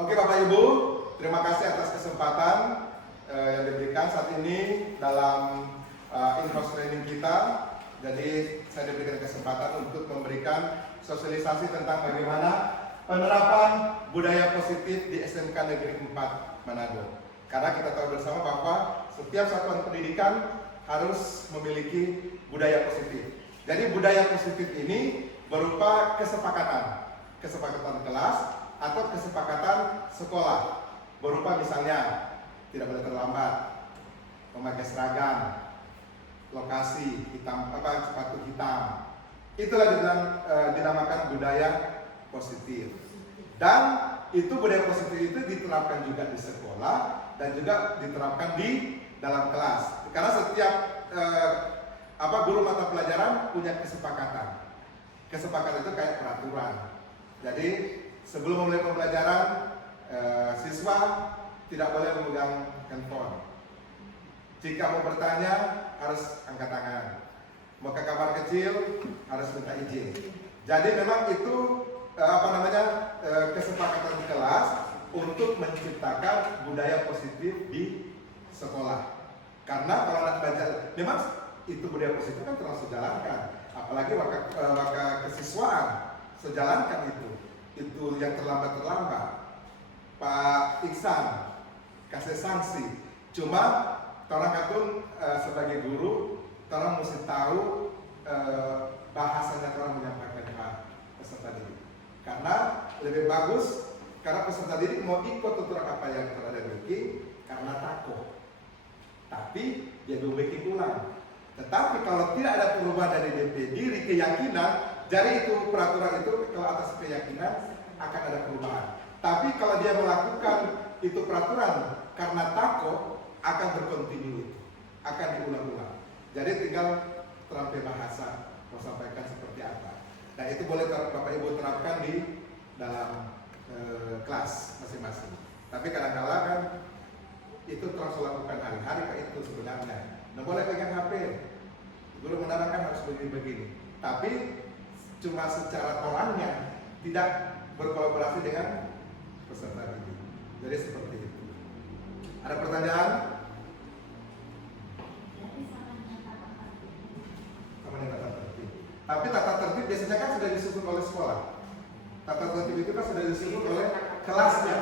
Oke Bapak Ibu, terima kasih atas kesempatan yang diberikan saat ini dalam in-house training kita. Jadi saya diberikan kesempatan untuk memberikan sosialisasi tentang bagaimana penerapan budaya positif di SMK Negeri 4 Manado. Karena kita tahu bersama bahwa setiap satuan pendidikan harus memiliki budaya positif. Jadi budaya positif ini berupa kesepakatan kelas atau kesepakatan sekolah, berupa misalnya tidak boleh terlambat, memakai seragam, lokasi hitam, sepatu hitam. Itulah dinamakan budaya positif. Dan itu budaya positif itu diterapkan juga di sekolah dan juga diterapkan di dalam kelas. Karena setiap guru mata pelajaran punya kesepakatan. Kesepakatan itu kayak peraturan. Jadi sebelum mulai pembelajaran, siswa tidak boleh memegang handphone. Jika mau bertanya harus angkat tangan. Mau ke kamar kecil harus minta izin. Jadi memang itu kesepakatan kelas untuk menciptakan budaya positif di sekolah. Karena kalau anak belajar, memang itu budaya positif kan terus sejalankan. Apalagi waka kesiswaan sejalankan itu yang terlambat Pak Iksan kasih sanksi. Cuma orang katun sebagai guru orang mesti tahu bahasanya orang menyampaikan peserta didik. Karena lebih bagus karena peserta didik mau ikut tutur apa yang telah dibikin karena takut. Tapi dia bikin ulang. Tetapi kalau tidak ada perubahan dari DP diri keyakinan, jadi itu peraturan itu kalau atas keyakinan akan ada perubahan. Tapi kalau dia melakukan itu peraturan karena takut akan berkontinu itu, akan diulang-ulang. Jadi tinggal terampil bahasa mau sampaikan seperti apa. Nah itu boleh Bapak Ibu terapkan di dalam kelas masing-masing. Tapi kadang-kadang kan itu terus lakukan hari-hari Pak itu sebenarnya. Nah boleh pegang HP. Guru menerangkan harus begini-begini. Tapi cuma secara orangnya tidak berkolaborasi dengan peserta didik. Jadi seperti itu. Ada pertanyaan? Sama tata tertib. Tapi tata tertib biasanya kan sudah disusun oleh sekolah. Tata tertib itu kan sudah disusun oleh kelasnya.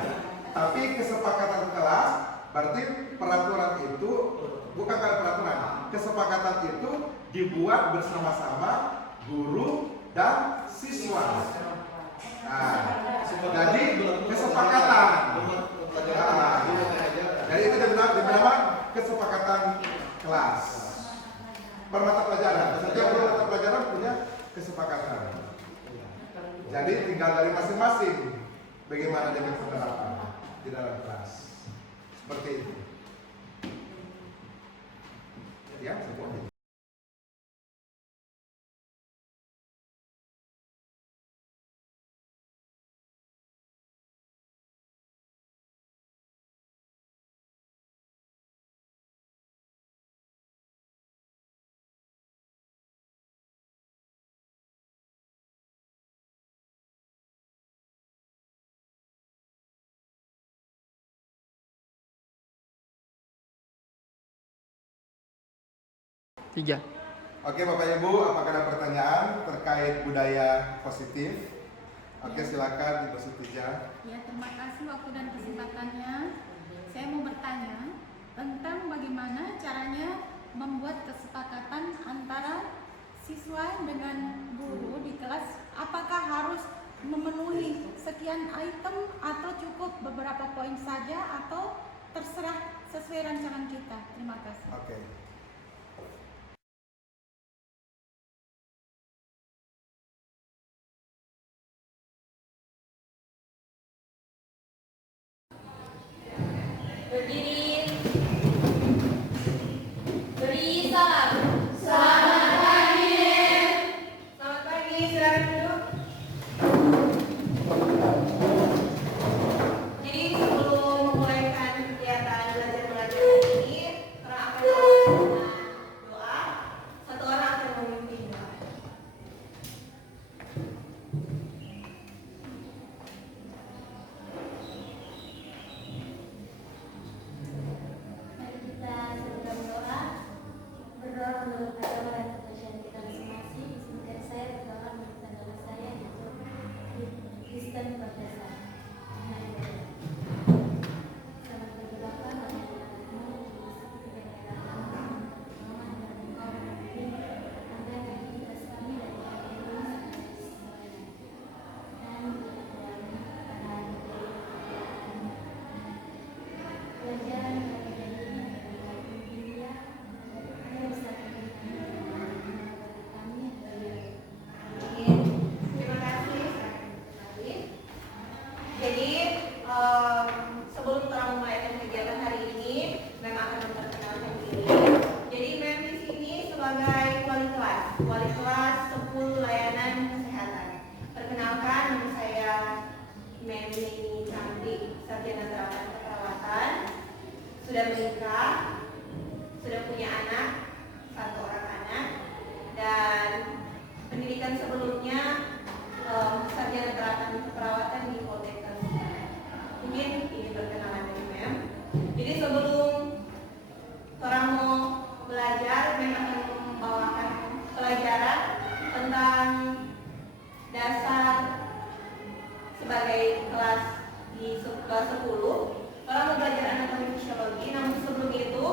Tapi kesepakatan kelas berarti peraturan itu bukan peraturan. Kesepakatan itu dibuat bersama-sama guru dan siswa. Nah, jadi kesepakatan. Jadi itu dinamakan kesepakatan kelas. Per mata pelajaran. Setiap mata pelajaran punya kesepakatan. Jadi tinggal dari masing-masing bagaimana dia penerapan di dalam kelas. Seperti itu. Ya, semuanya. Tiga. Oke Bapak Ibu, apakah ada pertanyaan terkait budaya positif? Oke silakan Ibu Sutija. Ya, terima kasih waktu dan kesempatannya. Saya mau bertanya tentang bagaimana caranya membuat kesepakatan antara siswa dengan guru di kelas. Apakah harus memenuhi sekian item atau cukup beberapa poin saja atau terserah sesuai rancangan kita? Terima kasih. Oke. Berdiri. Beri salam. Selamat pagi. Selamat pagi, silakan duduk. Jadi sebelum memulaikan kegiatan belajar mengajar ini, karena akan Aidin ini cantik, sarjana terapan keperawatan, sudah menikah, sudah punya anak, 1 orang anak, dan pendidikan sebelumnya sarjana terapan keperawatan di Poltekkes. Mungkin ini perkenalan dari Mem. Jadi sebelum orang mau belajar, Mem akan membawakan pelajaran tentang dasar sebagai kelas di kelas 10. Orang mau belajar anatomi fisiologi, namun sebelum itu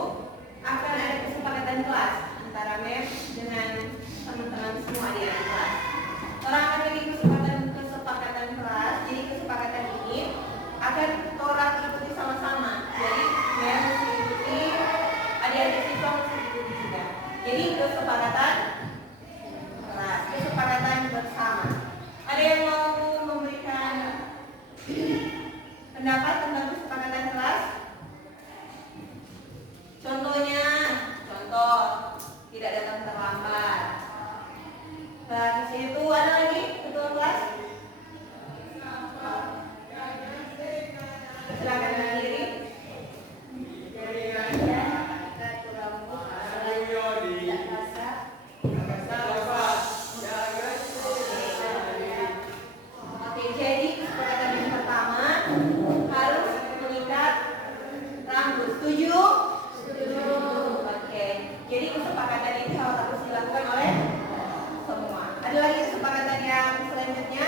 akan ada kesepakatan kelas antara Mem dengan teman-teman semua di kelas. Orang akan memiliki kesepakatan kelas. Jadi kesepakatan ini akan orang ikuti sama-sama. Jadi Mem mesti ikuti, adik-adik siswa mesti ikuti juga. Jadi kesepakatan kelas, kesepakatan bersama. Ada yang mau memberikan pendapat tentang kesepakatan kelas? Contohnya, contoh tidak datang terlambat. Habis itu ada lagi ketua kelas? Silakan berdiri. Oke, jadi kesepakatan yang pertama harus mengikat rambut. Setuju? Setuju. Oke, jadi kesepakatan ini harus dilakukan oleh semua. Ada lagi kesepakatan yang selanjutnya?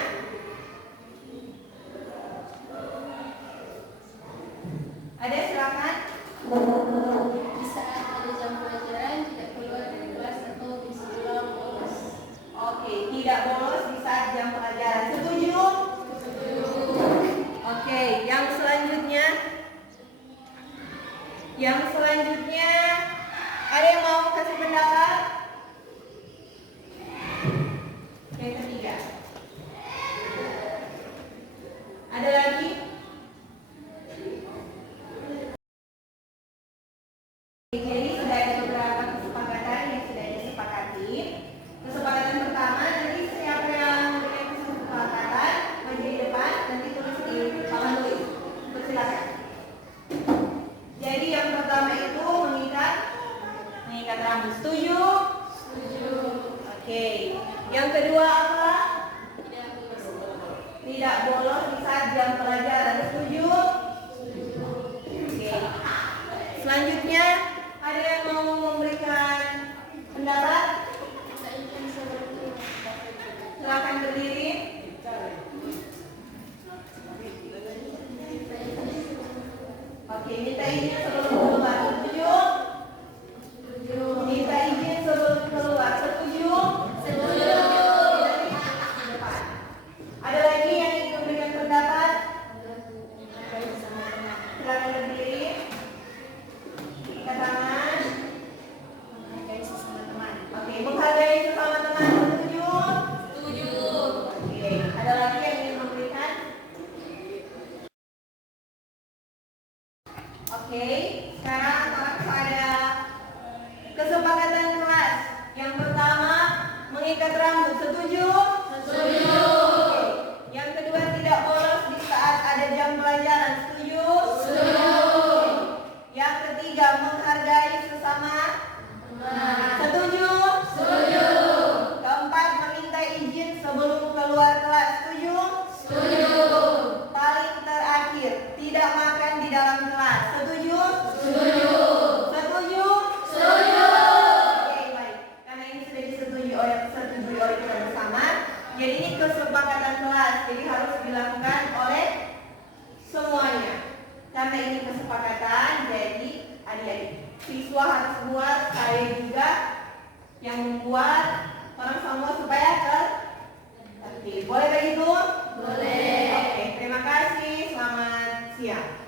Ada, silakan. Di saat ada jam pelajaran tidak keluar dari kelas atau istilah bolos. Oke, tidak bolos di saat jam pelajaran. Setuju? Setuju. Oke, yang selanjutnya? Yang selanjutnya ada yang mau kasih pendapat? Yang ketiga. Ada lagi? Jadi sudah ada beberapa kesepakatan yang sudah disepakati. Kesepakatan pertama, nanti siapa yang punya kesepakatan maju di depan, nanti tulis di papan tulis. Persilakan. Jadi yang pertama itu mengikat rambut. Setuju? Setuju. Oke. Yang kedua apa? Tidak bolos. Tidak bolos di saat jam pelajaran. Setuju? Setuju. Oke. Selanjutnya ada yang mau memberikan pendapat? Saya ingin seperti Silakan berdiri. Oke, minta izin sebelum keluar. Setuju? setuju. Minta izin sebelum keluar. Setuju? Setuju. Ada lagi yang ingin memberikan pendapat? Baik sama teman. Silakan berdiri. Angkat tangan. Menghargai sesama teman. Oke, menghargai sesama teman. Setuju? Setuju. Oke, ada lagi yang ingin memberikan? Oke, sekarang ada kesepakatan kelas. Yang pertama, mengikat rambut. Setuju? Setuju. Oke. Yang kedua, tidak bolos di saat ada jam pelajaran. Setuju? Setuju. Yang ketiga, menghargai sesama. Setuju? Setuju. Keempat, meminta izin sebelum keluar kelas. Setuju? Setuju. Paling terakhir, tidak makan di dalam kelas. Setuju? Setuju. Setuju? Setuju. Oke, baik. Karena ini sudah disetujui oleh kita bersama, jadi ini kesepakatan kelas, jadi harus dilakukan oleh semuanya. Karena ini kesepakatan, jadi adik-adik siswa harus buat, saya juga yang membuat, orang semua supaya tertib. Boleh begitu? Boleh. Oke, terima kasih. Selamat siang.